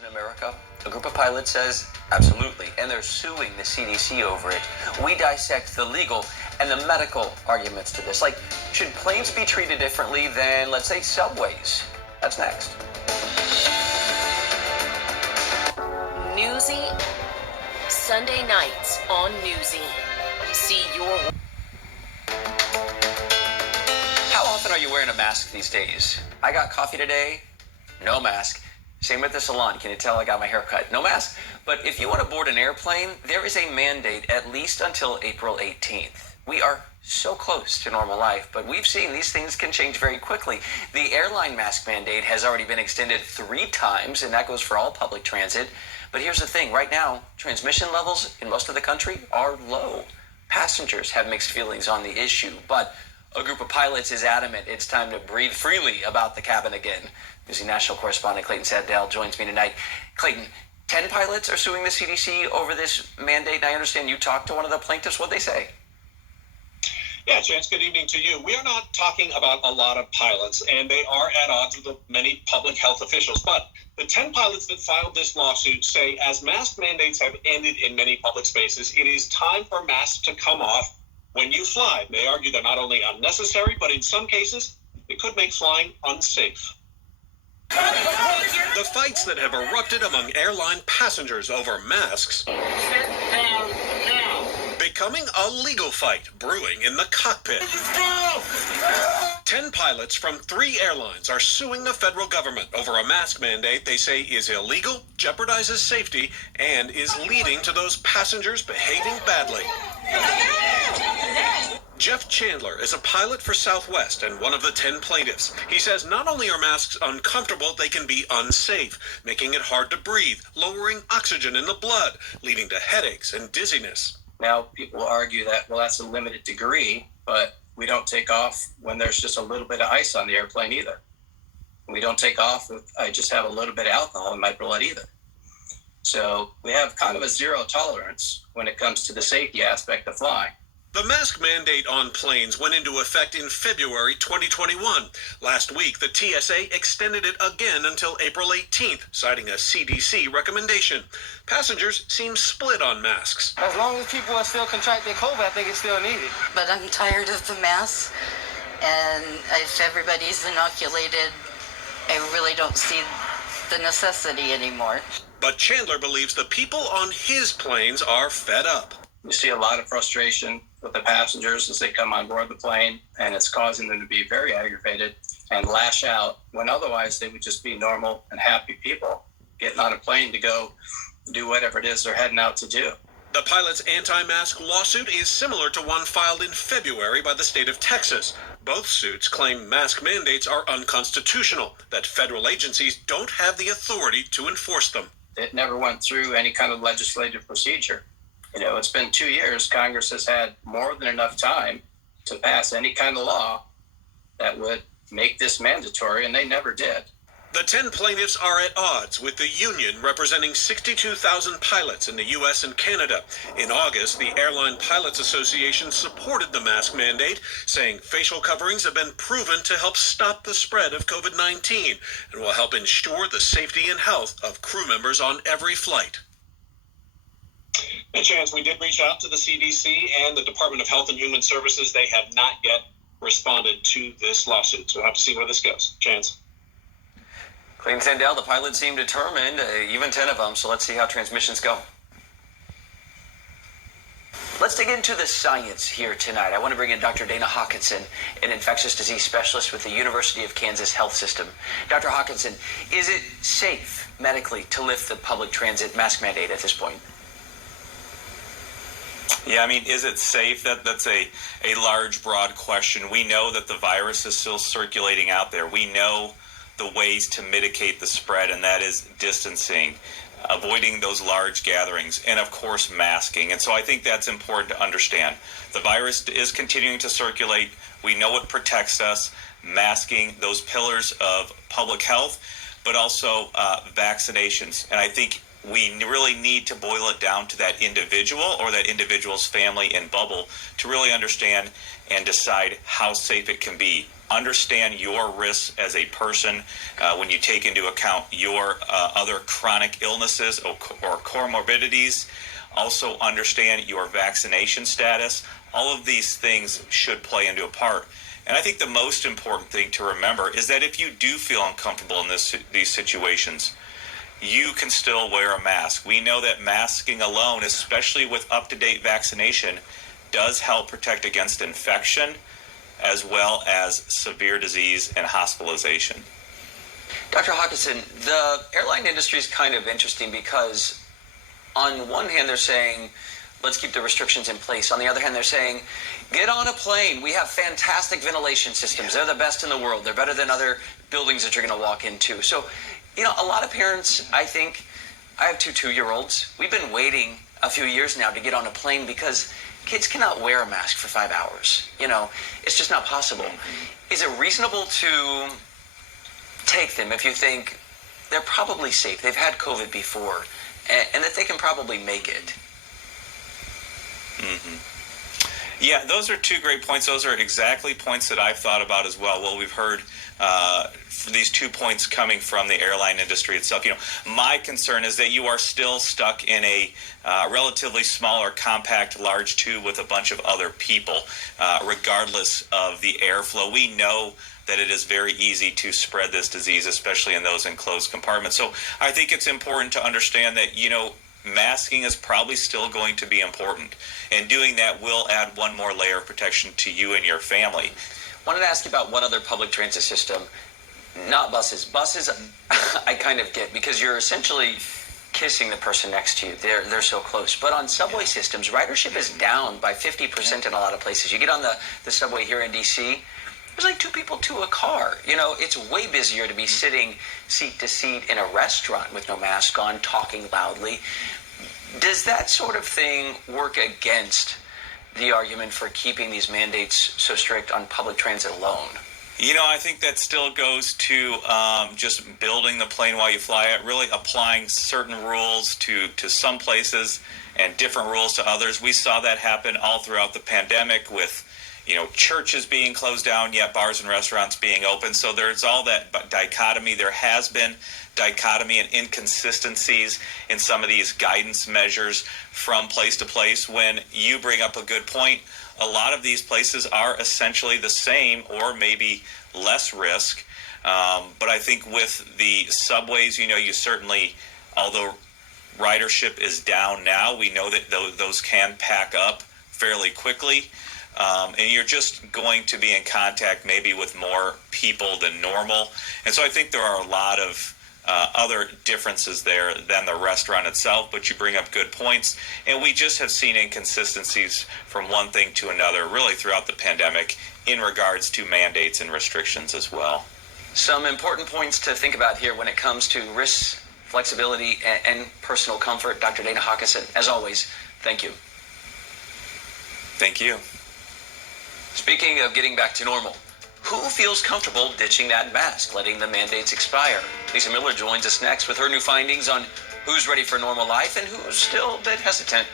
in America? A group of pilots says absolutely, and they're suing the CDC over it. We dissect the legal and the medical arguments to this. Like, should planes be treated differently than, let's say, subways? That's next. Newsy, Sunday nights on Newsy. See your... How often are you wearing a mask these days? I got coffee today, no mask. Same at the salon. Can you tell I got my hair cut? No mask. But if you want to board an airplane, there is a mandate at least until April 18th. We are so close to normal life, but we've seen these things can change very quickly. The airline mask mandate has already been extended 3 times, and that goes for all public transit. But here's the thing. Right now, transmission levels in most of the country are low. Passengers have mixed feelings on the issue, but a group of pilots is adamant it's time to breathe freely about the cabin again. Newsy national correspondent Clayton Sandell joins me tonight. Clayton, 10 pilots are suing the CDC over this mandate, and I understand you talked to one of the plaintiffs. What'd they say? Yeah, Chance, good evening to you. We are not talking about a lot of pilots, and they are at odds with many public health officials. But the 10 pilots that filed this lawsuit say as mask mandates have ended in many public spaces, it is time for masks to come off when you fly. They argue they're not only unnecessary, but in some cases, it could make flying unsafe. The fights that have erupted among airline passengers over masks becoming a legal fight brewing in the cockpit. 10 pilots from 3 airlines are suing the federal government over a mask mandate they say is illegal, jeopardizes safety, and is leading to those passengers behaving badly. Jeff Chandler is a pilot for Southwest and one of the 10 plaintiffs. He says not only are masks uncomfortable, they can be unsafe, making it hard to breathe, lowering oxygen in the blood, leading to headaches and dizziness. Now, people argue that, well, that's a limited degree, but we don't take off when there's just a little bit of ice on the airplane either. We don't take off if I just have a little bit of alcohol in my blood either. So we have kind of a zero tolerance when it comes to the safety aspect of flying. The mask mandate on planes went into effect in February 2021. Last week, the TSA extended it again until April 18th, citing a CDC recommendation. Passengers seem split on masks. As long as people are still contracting COVID, I think it's still needed. But I'm tired of the masks, and if everybody's inoculated, I really don't see the necessity anymore. But Chandler believes the people on his planes are fed up. You see a lot of frustration with the passengers as they come on board the plane, and it's causing them to be very aggravated and lash out when otherwise they would just be normal and happy people getting on a plane to go do whatever it is they're heading out to do. The pilot's anti-mask lawsuit is similar to one filed in February by the state of Texas. Both suits claim mask mandates are unconstitutional, that federal agencies don't have the authority to enforce them. It never went through any kind of legislative procedure. You know, it's been 2 years. Congress has had more than enough time to pass any kind of law that would make this mandatory, and they never did. The 10 plaintiffs are at odds with the union representing 62,000 pilots in the U.S. and Canada. In August, the Airline Pilots Association supported the mask mandate, saying facial coverings have been proven to help stop the spread of COVID-19 and will help ensure the safety and health of crew members on every flight. And Chance, we did reach out to the CDC and the Department of Health and Human Services. They have not yet responded to this lawsuit, so we'll have to see where this goes. Chance. Clayton Sandell, the pilots seem determined, even 10 of them, so let's see how transmissions go. Let's dig into the science here tonight. I want to bring in Dr. Dana Hawkinson, an infectious disease specialist with the University of Kansas Health System. Dr. Hawkinson, is it safe medically to lift the public transit mask mandate at this point? Yeah, I mean, is it safe? That's a large, broad question. We know that the virus is still circulating out there. We know the ways to mitigate the spread, and that is distancing, avoiding those large gatherings, and of course masking. And so I think that's important to understand. The virus is continuing to circulate. We know it protects us. Masking, those pillars of public health, but also vaccinations. And I think we really need to boil it down to that individual or that individual's family and bubble to really understand and decide how safe it can be. Understand your risks as a person when you take into account your other chronic illnesses or comorbidities. Also understand your vaccination status. All of these things should play into a part. And I think the most important thing to remember is that if you do feel uncomfortable in these situations, you can still wear a mask. We know that masking alone, especially with up-to-date vaccination, does help protect against infection as well as severe disease and hospitalization. Dr. Hawkinson, the airline industry is kind of interesting because on one hand they're saying, let's keep the restrictions in place. On the other hand, they're saying, get on a plane. We have fantastic ventilation systems. They're the best in the world. They're better than other buildings that you're going to walk into. So, you know, a lot of parents, I think, I have two 2-year-olds. We've been waiting a few years now to get on a plane because kids cannot wear a mask for 5 hours. You know, it's just not possible. Is it reasonable to take them if you think they're probably safe, they've had COVID before, and that they can probably make it? Mm-hmm. Yeah, those are two great points. Those are exactly points that I've thought about as well. Well, we've heard these 2 points coming from the airline industry itself. You know, my concern is that you are still stuck in a relatively smaller, compact, large tube with a bunch of other people, regardless of the airflow. We know that it is very easy to spread this disease, especially in those enclosed compartments. So I think it's important to understand that, you know, masking is probably still going to be important, and doing that will add one more layer of protection to you and your family. Wanted to ask you about one other public transit system, not buses. Buses, I kind of get because you're essentially kissing the person next to you. They're so close. But on subway systems, ridership is down by 50% in a lot of places. You get on the subway here in DC, there's like 2 people to a car. You know, it's way busier to be sitting seat to seat in a restaurant with no mask on, talking loudly. Does that sort of thing work against the argument for keeping these mandates so strict on public transit alone? You know, I think that still goes to just building the plane while you fly it, really applying certain rules to some places and different rules to others. We saw that happen all throughout the pandemic with, you know, churches being closed down, yet bars and restaurants being open. So there's all that dichotomy. There has been dichotomy and inconsistencies in some of these guidance measures from place to place. When you bring up a good point, a lot of these places are essentially the same or maybe less risk. But I think with the subways, you know, you certainly, although ridership is down now, we know that those can pack up fairly quickly. And you're just going to be in contact maybe with more people than normal. And so I think there are a lot of other differences there than the restaurant itself, but you bring up good points. And we just have seen inconsistencies from one thing to another really throughout the pandemic in regards to mandates and restrictions as well. Some important points to think about here when it comes to risks, flexibility, and personal comfort. Dr. Dana Hawkinson, as always, thank you. Thank you. Speaking of getting back to normal, who feels comfortable ditching that mask, letting the mandates expire? Lisa Miller joins us next with her new findings on who's ready for normal life and who's still a bit hesitant.